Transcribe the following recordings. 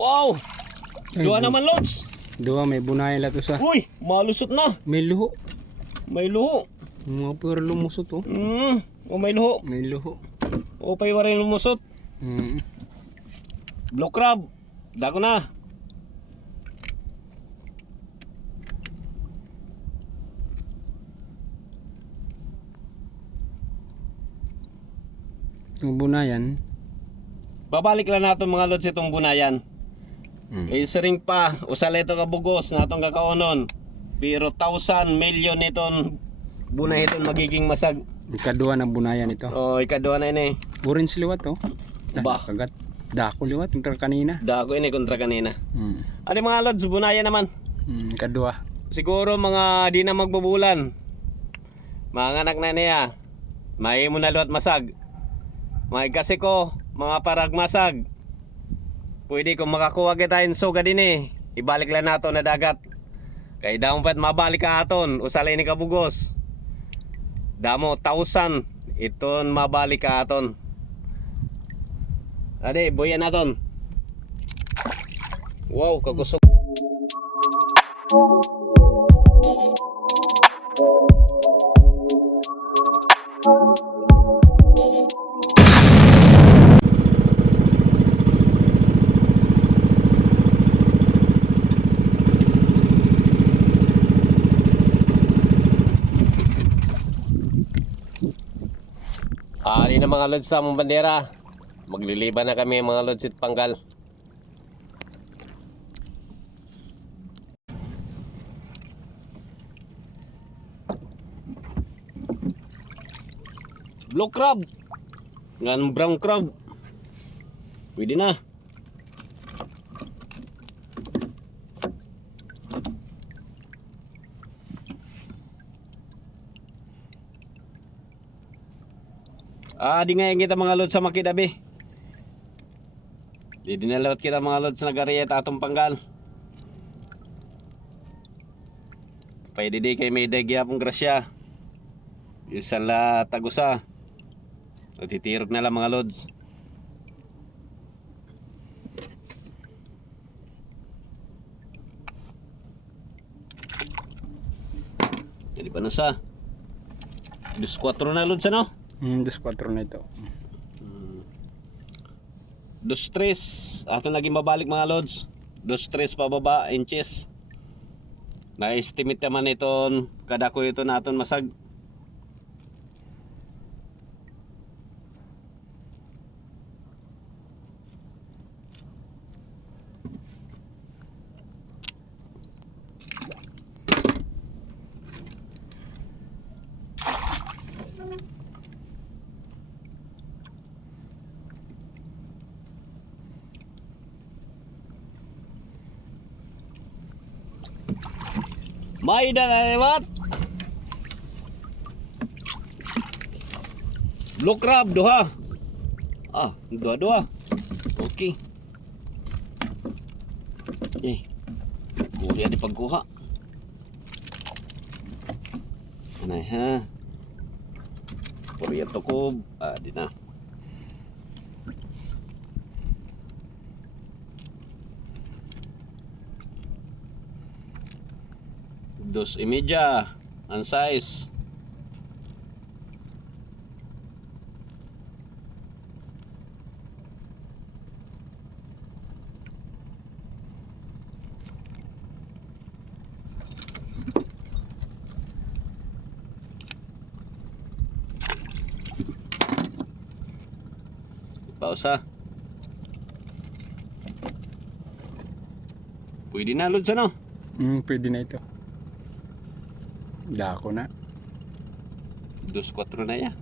Wow! Dua naman, Lods. Dua may bunayan lato sa. Uy, malusot na. May luho. May luho. Mga pero lumusot oh. O may luho. May luho. O pay waray lumusot. Blue crab. Dago na. Yung bunayan. Babalik lang natin mga Lods itong bunayan. Isa ring pa, usala ito kabugos na itong kakaunon. Pero 1,000 million itong bunay itong magiging masag. Ikaduha ng bunayan ito. O, ikaduha na ini. Orange liwat oh. Ba? Kagat. Dako liwat yung kanina. Dago ini kontra kanina. Ano mga Lods, bunayan naman. Ikaduha. Siguro mga di na magbubulan. Mga anak na niya. May mo na luwat masag. May kasi ko, mga parag masag. Pwede kung makakuha kita yung suga din eh. Ibalik lang nato na dagat. Kaya daon pat mabalik ka aton. Usalay ni kabugos. Damo 1,000. Iton mabalik ka aton. Ade, buyan naton. Wow, kakusog. Ari na mga Lods sa among bandera. Magliliban na kami mga Lods at Panggal. Blue crab. Ngan brown crab. Pwede na. Di nga kita mga Lods sa Makidabi. Di dinalawat kita mga Lods na gariyet atong Panggal. Pwede di kay may dagya pong grasya. Isang la tagusa. O titirog na lang mga Lods. Jadi pa na sa 2-4 na Lods ano? 2-4 na ito. 2-3 ato naging mabalik mga Lods. 2-3 pababa inches. Na-estimate naman iton kadako ito naton masag. May dalawat. Blue crab duha. Dua-dua. Okay. Kuya di pagkuha. Anay ha. Kuya tukob. Di na. Dos imedya ang size. Pausa. Pwede na Lods ano? Pwede na ito. Dako na. 2-4 na ya.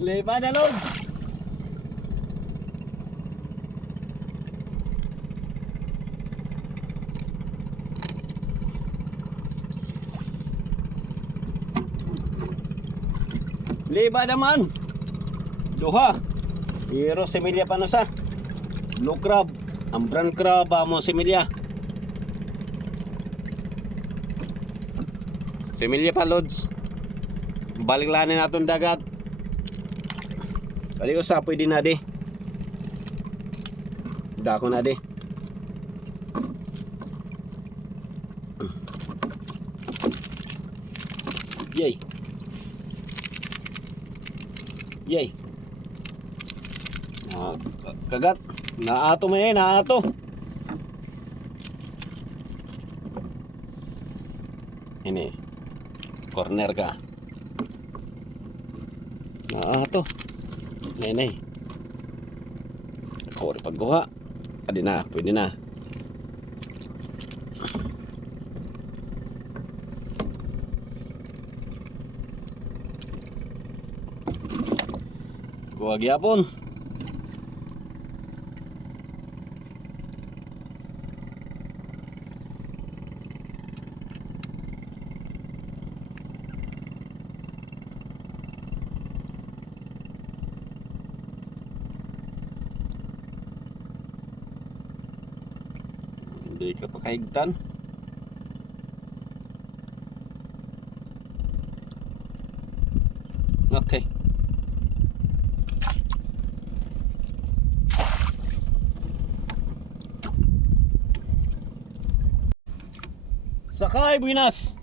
Lepa na Lods. Liba naman. Duha. Pero semilya pa na sa blue crab. Ang brown crab mo semilya. Semilya pa lods. Balik lang natin dagat. Kali usa pwede na di. Dako na di. Yay. Yay. Kagat. Naato mo yan, naato. Ini. Corner ka. Naato. Nay. Ako rin pagguha. Pwede na, pwede na. Kuha gyapon. Hindi ka pa kahigtan. Okay. Sakay, buinas.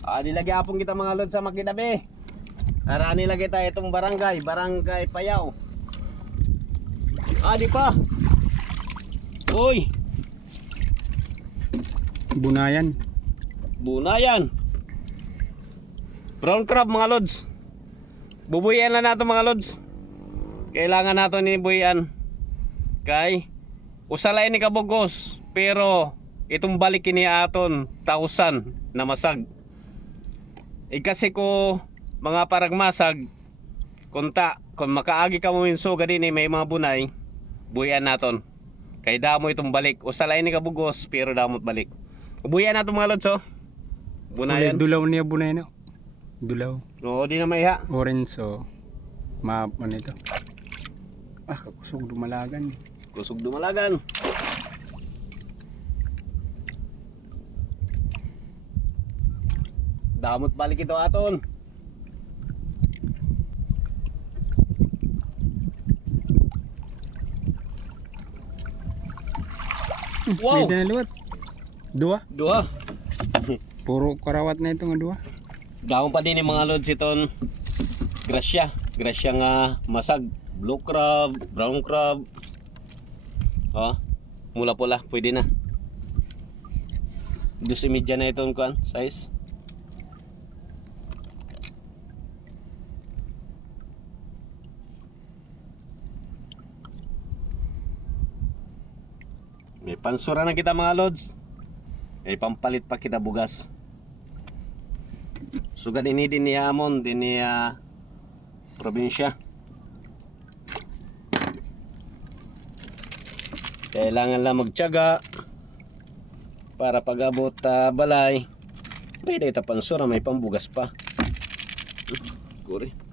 Nilagay apong kita mga lod sa Makidabe. Ara nilagay tayo itong barangay Payaw. Di pa. Uy, Bunayan. bunayan. Brown crab mga lods. Bubuyan lang nato mga lods. Kailangan nato ni buyan. Kay usalay ni kabugos, pero itong balik kini aton 1,000 na masag. Kasi ko mga paragmasag kunta kung makaagi ka mo minso gadini may mga bunay buyan naton. Kay damo itong balik. Usalay ni kabugos pero damot balik. Buyan nato mga lods oh. Bunayan. Dulaw niya bunayan no. Dulaw. Oo, di na maiha. Orange so. Ano ito? Kakusog dumalagan. Kusog dumalagan. Damot balik ito aton. Wow! Pwede na luwat. Dua. Duha. Puro karawat na ito nga dua. Daon pa din yung mga lods iton. Grasya. Grasya nga masag. Blue crab, brown crab. Mula pula, pwede na. 2.5 na itong kuan, size. May pansura na kita mga lods. May pampalit pa kita bugas. Sugad ini din ni Amon, din ni probinsya. Kailangan lang magtiyaga para pag-abot balay. Pwede ita pansura, may pambugas pa. Kuri.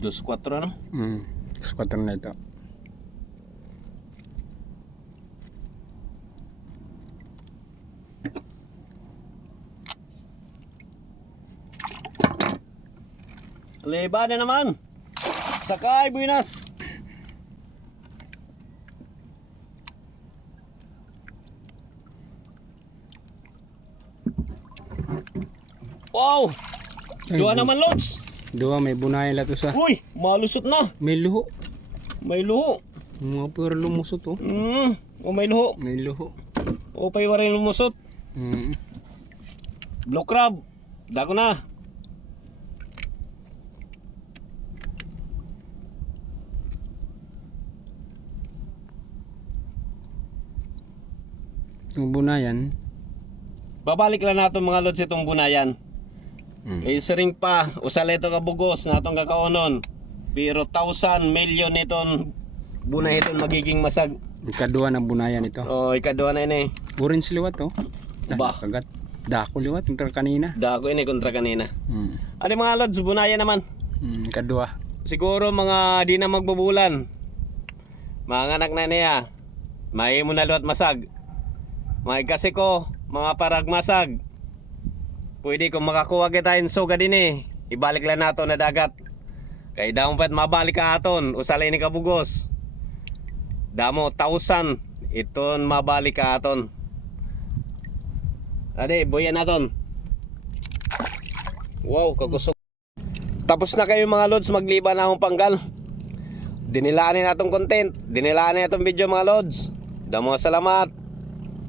Dos 4 no? Squatter na ito. Leba na naman. Sakay, buinas. Wow! Dua naman lods. Dua may bunayan lato sa. Uy, malusot na. May luho. May luho. Mga puro lumusot oh. May luho. May luho. O pay warin lumusot. Blue crab. Dako na. Yung bunayan. Babalik lang nato mga lods itong bunayan. Isiring pa, usala ito kabugos na itong kakaonon. Biro 1,000 million iton bunay iton magiging masag. Ikaduha ng bunayan ito. Oh, ikaduha na ini. Orange liwat oh. Ba? Kagat. Dako liwat yung kanina. Dago ini kontra kanina. Hmm. Ano mga lods, bunaya naman. Ikaduha. Siguro mga di na magbubulan. Mga anak na niya. May mo na luwat masag. May kasi ko, mga paragmasag. Pwede kung makakuha kita suga din eh. Ibalik lang nato na dagat. Kay daong pat mabalik ka aton. Usalay ni kabugos. Damo 1,000. Iton mabalik ka aton. Ade, buyan naton. Wow, kakusog. Tapos na kayo mga lods, magliban na akong panggal. Dinilaan na itong content. Dinilaan na itong video mga lods. Damo salamat.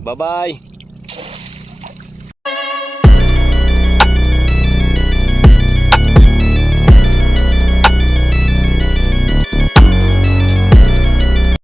Bye bye.